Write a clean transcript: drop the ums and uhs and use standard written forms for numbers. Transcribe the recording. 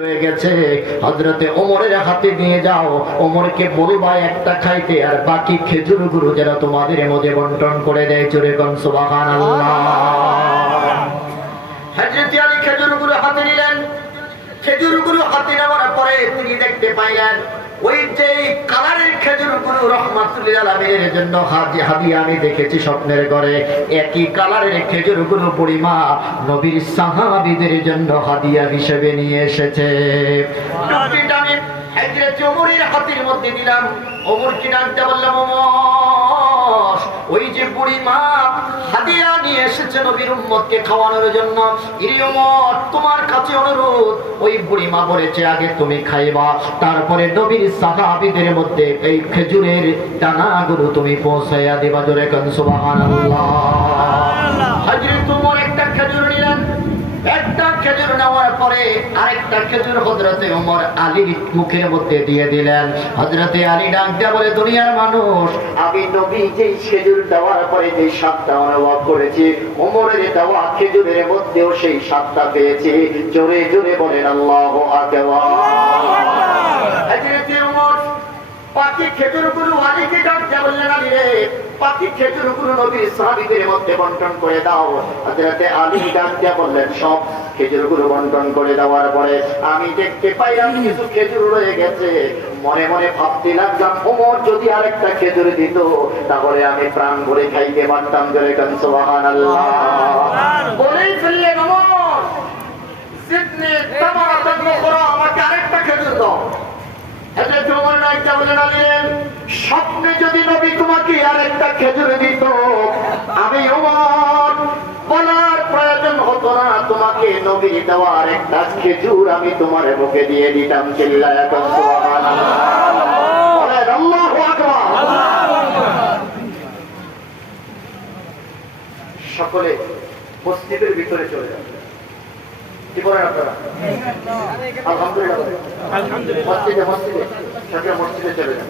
হয়ে গেছে। হযরতে ওমরের হাতে নিয়ে যাও, ওমরকে বলবা একটা খাইতে, আর বাকি খেজুরগুলো যেন তোমাদের মধ্যে বন্টন করে দেয়। জোরে কোন সুবহানাল্লাহ। হযরতে আলী খেজুরগুলো হাতে নিলেন। খেজুরগুলো হাতে নেওয়ার পরে তিনি দেখতে পাইলেন ওই যে কালারের খেজুরগুলো রহমাতুল্লিল আলামিনের জন্য হাদিয়া আমি দেখেছি স্বপ্নের ঘরে, একই কালারের খেজুরগুলো বুড়িমা নবীর সাহাবীদের জন্য হাদিয়া হিসেবে নিয়ে এসেছে। টুকরিটা আমি হযরত ওমরের হাতের মধ্যে দিলাম। ওমর কি ডাকতে বললাম, ওমর ওই যে বুড়িমা হাদিয়া নিয়ে এসেছে নবীর উম্মতকে খাওয়ানোর জন্য, ইরে ওমর তোমার কাছে অনুরোধ, ওই বুড়িমা বলেছে আগে তুমি খাইবা, তারপরে নবীর সাহাবীদের মধ্যে এই খেজুরের দানাগুলো তুমি পৌঁছাইয়া দিবা। জোরে কোন সুবহানাল্লাহ। হযরত ওমর একটা খেজুর নিলেন। একটা খেজুর নেওয়ার পরে আরেকটা খেজুর হযরতে ওমর আলীর মুখের মধ্যে দিয়ে দিলেন। হযরতে আলী ডাক দিয়া বলে, দুনিয়ার মানুষ, আমি নবী যে খেজুর দেওয়ার পরে যে স্বাদটা অনুভব করেছি, ওমরের দেওয়া খেজুরের মধ্যেও সেই স্বাদটা পেয়েছি। জোরে জোরে বলেন আল্লাহু আকবার। হযরতে ওমর পাখি খেজুরগুলো আলীকে ডাক দিয়া বললেন, আলী রে পাখি খেজুরগুলো নবীর সাহাবীদের মধ্যে বন্টন করে দাও। হযরতে আলী ডাক দিয়া বললেন, সব খেজুরগুলো বন্টন করে দেওয়ার পরে আমি দেখতে পাইলাম কিছু খেজুর রয়ে গেছে। মনে মনে ভাবতে লাগলাম, ওমর যদি আরেকটা খেজুর দিত তাহলে আমি প্রাণ ভরে খাইতে পারতাম। জোরে কোন সুবহানাল্লাহ। বলেই ফেললেন, ওমর জিদনি তামারাতান উখরা, আমাকে আরেকটা খেজুর দাও। হযরত ওমর ডাকতে বললেন, আলী স্বপ্নে যদি নবী তোমাকে আরেকটা খেজুর দিত, আমি ওমর বলার প্রয়োজন হতো না, তোমাকে নবীর দেওয়া আরেকটা খেজুর আমি তোমার বুকে দিয়ে দিতাম। চিল্লায়া কোন সুবহানাল্লাহ। বলেন আল্লাহু আকবার। সকলে মসজিদের ভিতরে চলে যান। কি বলেন আপনারা? আলহামদুলিল্লাহ। মসজিদে মসজিদে চলে যান।